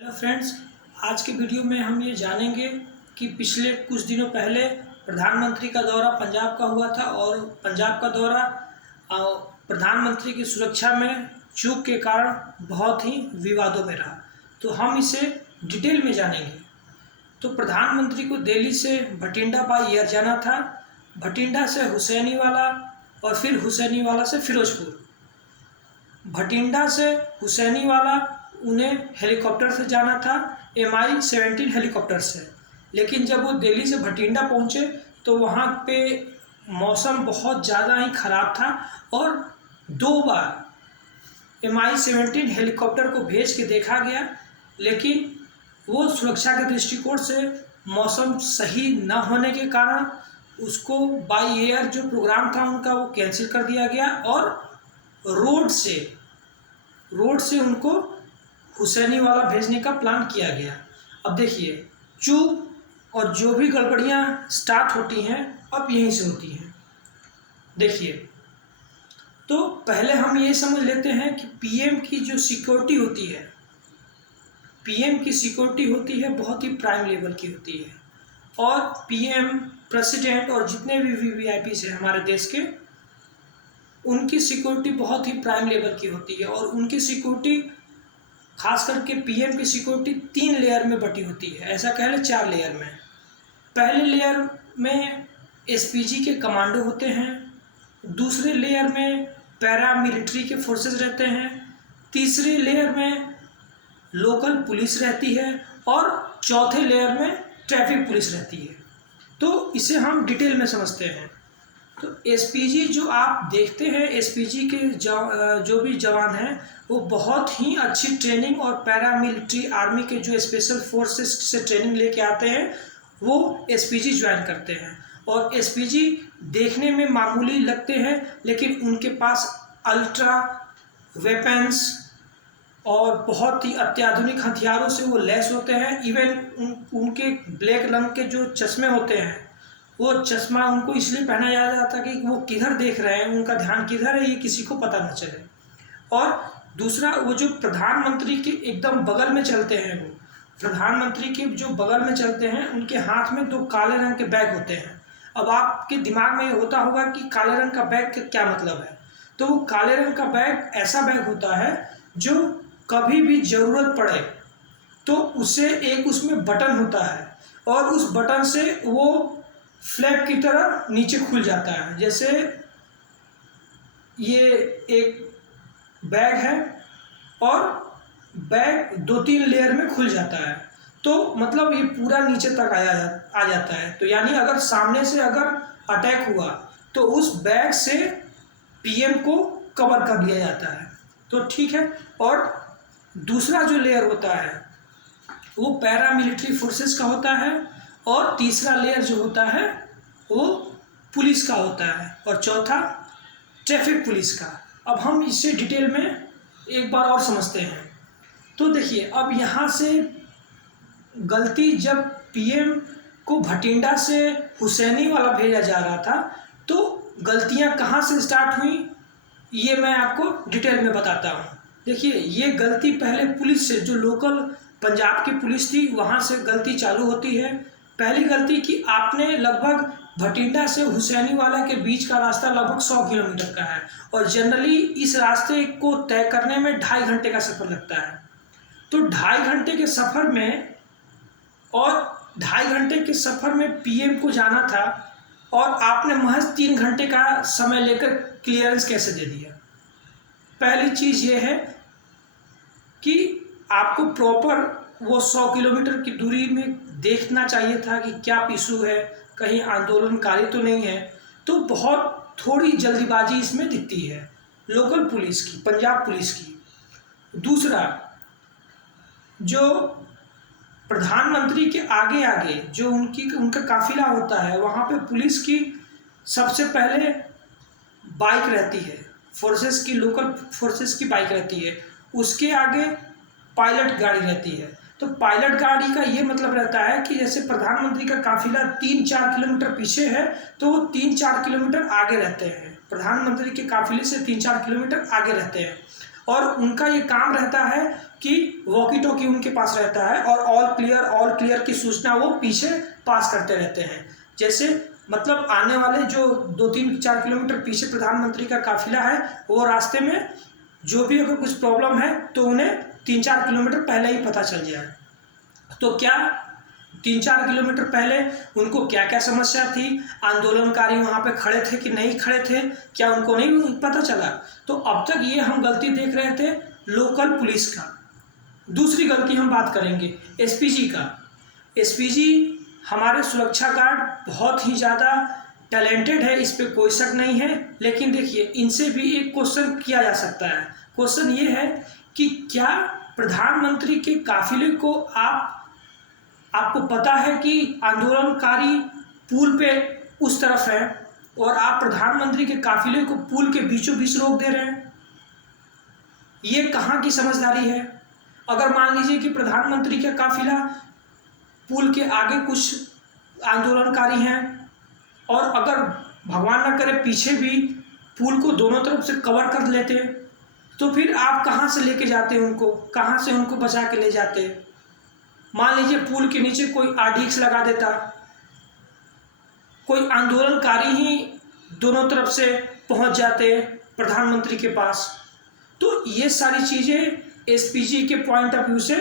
Hello friends, आज के video में हम ये जानेंगे कि पिछले कुछ दिनों पहले प्रधानमंत्री का दौरा पंजाब का हुआ था और पंजाब का दौरा प्रधानमंत्री की सुरक्षा में चूक के कारण बहुत ही विवादों में रहा। तो हम इसे डिटेल में जानेंगे। तो प्रधानमंत्री को दिल्ली से भटिंडा बाय एयर जाना था, भटिंडा से हुसैनीवाला और फिर हुसैनीवाला से फिरोजपुर। भटिंडा से हुसैनीवाला उन्हें हेलीकॉप्टर से जाना था, MI-17 हेलीकॉप्टर से। लेकिन जब वो दिल्ली से भटिंडा पहुंचे तो वहां पे मौसम बहुत ज़्यादा ही ख़राब था और 2 बार MI-17 हेलीकॉप्टर को भेज के देखा गया, लेकिन वो सुरक्षा के दृष्टिकोण से मौसम सही न होने के कारण उसको बाय एयर जो प्रोग्राम था उनका वो कैंसिल कर दिया गया और रोड से उनको हुसैनीवाला भेजने का प्लान किया गया। अब देखिए, चूक और जो भी गड़बड़ियाँ स्टार्ट होती हैं अब यहीं से होती हैं। देखिए, तो पहले हम ये समझ लेते हैं कि पीएम की जो सिक्योरिटी होती है, पीएम की सिक्योरिटी होती है बहुत ही प्राइम लेवल की होती है और पीएम, प्रेसिडेंट और जितने भी वीवीआईपीस हैं हमारे देश के, उनकी सिक्योरिटी बहुत ही प्राइम लेवल की होती है और उनकी सिक्योरिटी खास करके पीएम की सिक्योरिटी 3 लेयर में बटी होती है, ऐसा कह लें 4 लेयर में। पहले लेयर में एसपीजी के कमांडो होते हैं, दूसरे लेयर में पैरा मिलिट्री के फोर्सेस रहते हैं, तीसरे लेयर में लोकल पुलिस रहती है और चौथे लेयर में ट्रैफिक पुलिस रहती है। तो इसे हम डिटेल में समझते हैं। तो एसपीजी जो आप देखते हैं, एसपीजी के जो भी जवान हैं वो बहुत ही अच्छी ट्रेनिंग और पैरामिलिट्री आर्मी के जो स्पेशल फोर्सेस से ट्रेनिंग लेके आते हैं वो एसपीजी ज्वाइन करते हैं। और एसपीजी देखने में मामूली लगते हैं लेकिन उनके पास अल्ट्रा वेपन्स और बहुत ही अत्याधुनिक हथियारों से वो लैस होते हैं। इवन उनके ब्लैक रंग के जो चश्मे होते हैं, वो चश्मा उनको इसलिए पहनाया जाता है कि वो किधर देख रहे हैं, उनका ध्यान किधर है, ये किसी को पता न चले। और दूसरा, वो जो प्रधानमंत्री के एकदम बगल में चलते हैं, वो प्रधानमंत्री के जो बगल में चलते हैं उनके हाथ में 2 काले रंग के बैग होते हैं। अब आपके दिमाग में ये होता होगा कि काले रंग का बैग का क्या मतलब है। तो वो काले रंग का बैग ऐसा बैग होता है जो कभी भी ज़रूरत पड़े तो उसे एक उसमें बटन होता है और उस बटन से वो फ्लैप की तरह नीचे खुल जाता है। जैसे ये एक बैग है और बैग 2-3 लेयर में खुल जाता है, तो मतलब ये पूरा नीचे तक आ जाता है। तो यानी अगर सामने से अगर अटैक हुआ तो उस बैग से पीएम को कवर कर लिया जाता है। तो ठीक है। और दूसरा जो लेयर होता है वो पैरामिलिट्री फोर्सेस का होता है और तीसरा लेयर जो होता है वो पुलिस का होता है और चौथा ट्रैफिक पुलिस का। अब हम इसे डिटेल में एक बार और समझते हैं। तो देखिए, अब यहाँ से गलती, जब पीएम को भटिंडा से हुसैनीवाला भेजा जा रहा था तो गलतियाँ कहाँ से स्टार्ट हुई ये मैं आपको डिटेल में बताता हूँ। देखिए, ये गलती पहले पुलिस से, जो लोकल पंजाब की पुलिस थी वहाँ से गलती चालू होती है। पहली गलती कि आपने लगभग भटिंडा से हुसैनीवाला के बीच का रास्ता लगभग 100 किलोमीटर का है और जनरली इस रास्ते को तय करने में 2.5 घंटे का सफ़र लगता है। तो 2.5 घंटे के सफ़र में और 2.5 घंटे के सफ़र में पीएम को जाना था और आपने महज 3 घंटे का समय लेकर क्लियरेंस कैसे दे दिया। पहली चीज़ ये है कि आपको प्रॉपर वो 100 किलोमीटर की दूरी में देखना चाहिए था कि क्या इशू है, कहीं आंदोलनकारी तो नहीं है। तो बहुत थोड़ी जल्दीबाजी इसमें दिखती है लोकल पुलिस की, पंजाब पुलिस की। दूसरा, जो प्रधानमंत्री के आगे आगे जो उनका काफिला होता है वहाँ पे पुलिस की सबसे पहले बाइक रहती है, फोर्सेस की, लोकल फोर्सेस की बाइक रहती है, उसके आगे पायलट गाड़ी रहती है। तो पायलट गाड़ी का ये मतलब रहता है कि जैसे प्रधानमंत्री का काफिला 3-4 किलोमीटर पीछे है तो वो 3-4 किलोमीटर आगे रहते हैं, प्रधानमंत्री के काफिले से 3-4 किलोमीटर आगे रहते हैं और उनका ये काम रहता है कि वॉकी टॉकी उनके पास रहता है और ऑल क्लियर की सूचना वो पीछे पास करते रहते हैं। जैसे मतलब आने वाले जो 2-3-4 किलोमीटर पीछे प्रधानमंत्री का काफिला है, वो रास्ते में जो भी अगर कुछ प्रॉब्लम है तो उन्हें 3-4 किलोमीटर पहले ही पता चल जाए। तो क्या 3-4 किलोमीटर पहले उनको क्या क्या समस्या थी, आंदोलनकारी वहाँ पे खड़े थे कि नहीं खड़े थे, क्या उनको नहीं पता चला? तो अब तक ये हम गलती देख रहे थे लोकल पुलिस का। दूसरी गलती हम बात करेंगे एसपीजी का। एसपीजी हमारे सुरक्षा गार्ड बहुत ही ज़्यादा टैलेंटेड है, इस पर कोई शक नहीं है। लेकिन देखिए, इनसे भी एक क्वेश्चन किया जा सकता है। क्वेश्चन ये है कि क्या प्रधानमंत्री के काफिले को आपको पता है कि आंदोलनकारी पुल पे उस तरफ है और आप प्रधानमंत्री के काफिले को पुल के बीचों बीच रोक दे रहे हैं? ये कहाँ की समझदारी है? अगर मान लीजिए कि प्रधानमंत्री का काफिला पुल के आगे कुछ आंदोलनकारी हैं और अगर भगवान न करे पीछे भी पुल को दोनों तरफ से कवर कर लेते, तो फिर आप कहाँ से लेके जाते उनको, कहाँ से उनको बचा के ले जाते? मान लीजिए पुल के नीचे कोई आरडीएक्स लगा देता, कोई आंदोलनकारी ही दोनों तरफ से पहुंच जाते प्रधानमंत्री के पास। तो ये सारी चीज़ें एसपीजी के पॉइंट ऑफ व्यू से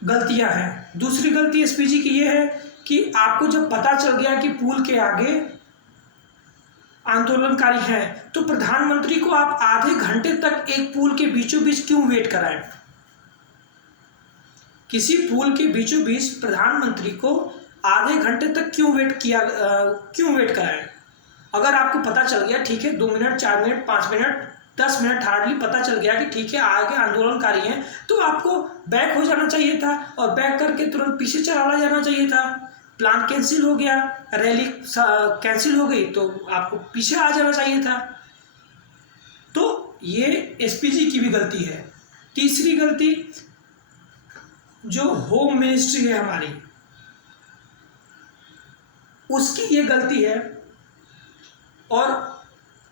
गलतियां हैं। दूसरी गलती एसपीजी की ये है कि आपको जब पता चल गया कि पुल के आगे आंदोलनकारी हैं, तो प्रधानमंत्री को आप आधे घंटे तक एक पुल के बीचों बीच क्यों वेट कराएं? किसी पुल के बीचों बीच प्रधानमंत्री को आधे घंटे तक क्यों वेट कराएं? अगर आपको पता चल गया ठीक है 2 minute, 4 minute, 5 minute, 10 minute hardly पता चल गया कि ठीक है आगे आंदोलनकारी हैं, तो आपको बैक हो जाना चाहिए था और बैक करके तुरंत पीछे चला जाना चाहिए था। प्लान कैंसिल हो गया, रैली कैंसिल हो गई, तो आपको पीछे आ जाना चाहिए था। तो ये एसपीजी की भी गलती है। तीसरी गलती जो होम मिनिस्ट्री है हमारी, उसकी ये गलती है। और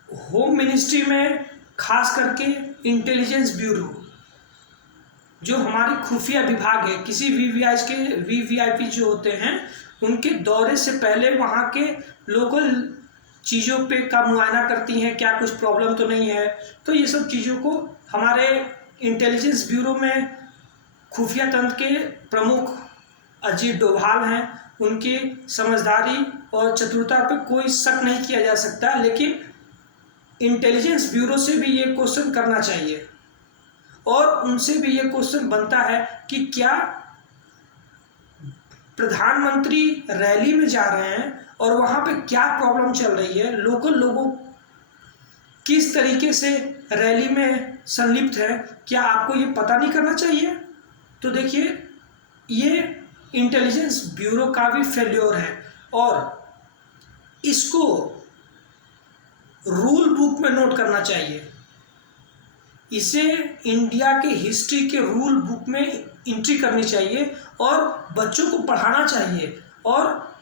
होम मिनिस्ट्री में खास करके इंटेलिजेंस ब्यूरो, जो हमारी खुफिया विभाग है, किसी वीवीआईपी जो होते हैं उनके दौरे से पहले वहाँ के लोकल चीज़ों पे का मुआयना करती हैं, क्या कुछ प्रॉब्लम तो नहीं है। तो ये सब चीज़ों को हमारे इंटेलिजेंस ब्यूरो में खुफिया तंत्र के प्रमुख अजीत डोभाल हैं, उनकी समझदारी और चतुरता पे कोई शक नहीं किया जा सकता। लेकिन इंटेलिजेंस ब्यूरो से भी ये क्वेश्चन करना चाहिए और उनसे भी ये क्वेश्चन बनता है कि क्या प्रधानमंत्री रैली में जा रहे हैं और वहाँ पे क्या प्रॉब्लम चल रही है, लोकल लोगों किस तरीके से रैली में संलिप्त है, क्या आपको ये पता नहीं करना चाहिए? तो देखिए, ये इंटेलिजेंस ब्यूरो का भी फेल्योर है और इसको रूल बुक में नोट करना चाहिए। इसे इंडिया के हिस्ट्री के रूल बुक में एंट्री करनी चाहिए और बच्चों को पढ़ाना चाहिए। और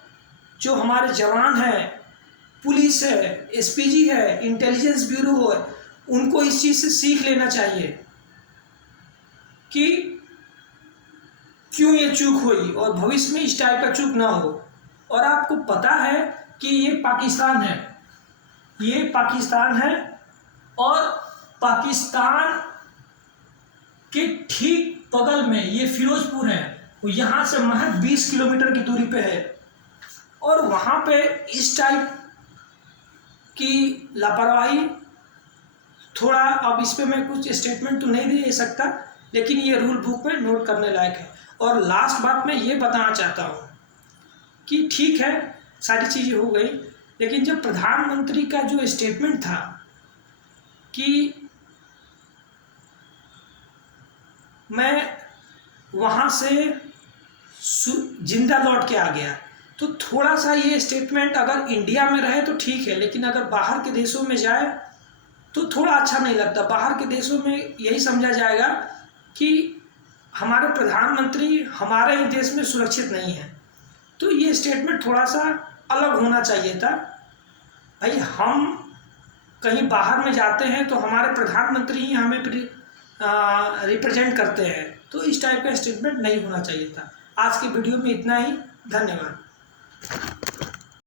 जो हमारे जवान हैं, पुलिस है, एसपीजी है, इंटेलिजेंस ब्यूरो है, उनको इस चीज़ से सीख लेना चाहिए कि क्यों ये चूक हुई और भविष्य में इस टाइप का चूक ना हो। और आपको पता है कि ये पाकिस्तान है, ये पाकिस्तान है और पाकिस्तान के ठीक बगल में ये फिरोजपुर है, यहाँ से महज 20 किलोमीटर की दूरी पे है। और वहाँ पे इस टाइप की लापरवाही थोड़ा, अब इस पे मैं कुछ स्टेटमेंट तो नहीं दे सकता, लेकिन ये रूल बुक में नोट करने लायक है। और लास्ट बात मैं ये बताना चाहता हूँ कि ठीक है सारी चीज़ें हो गई, लेकिन जब प्रधानमंत्री का जो स्टेटमेंट था कि मैं वहाँ से जिंदा लौट के आ गया, तो थोड़ा सा ये स्टेटमेंट अगर इंडिया में रहे तो ठीक है, लेकिन अगर बाहर के देशों में जाए तो थोड़ा अच्छा नहीं लगता। बाहर के देशों में यही समझा जाएगा कि हमारे प्रधानमंत्री हमारे ही देश में सुरक्षित नहीं है। तो ये स्टेटमेंट थोड़ा सा अलग होना चाहिए था। भाई, हम कहीं बाहर में जाते हैं तो हमारे प्रधानमंत्री ही हमें रिप्रेजेंट करते हैं। तो इस टाइप का स्टेटमेंट नहीं होना चाहिए था। आज की वीडियो में इतना ही। धन्यवाद।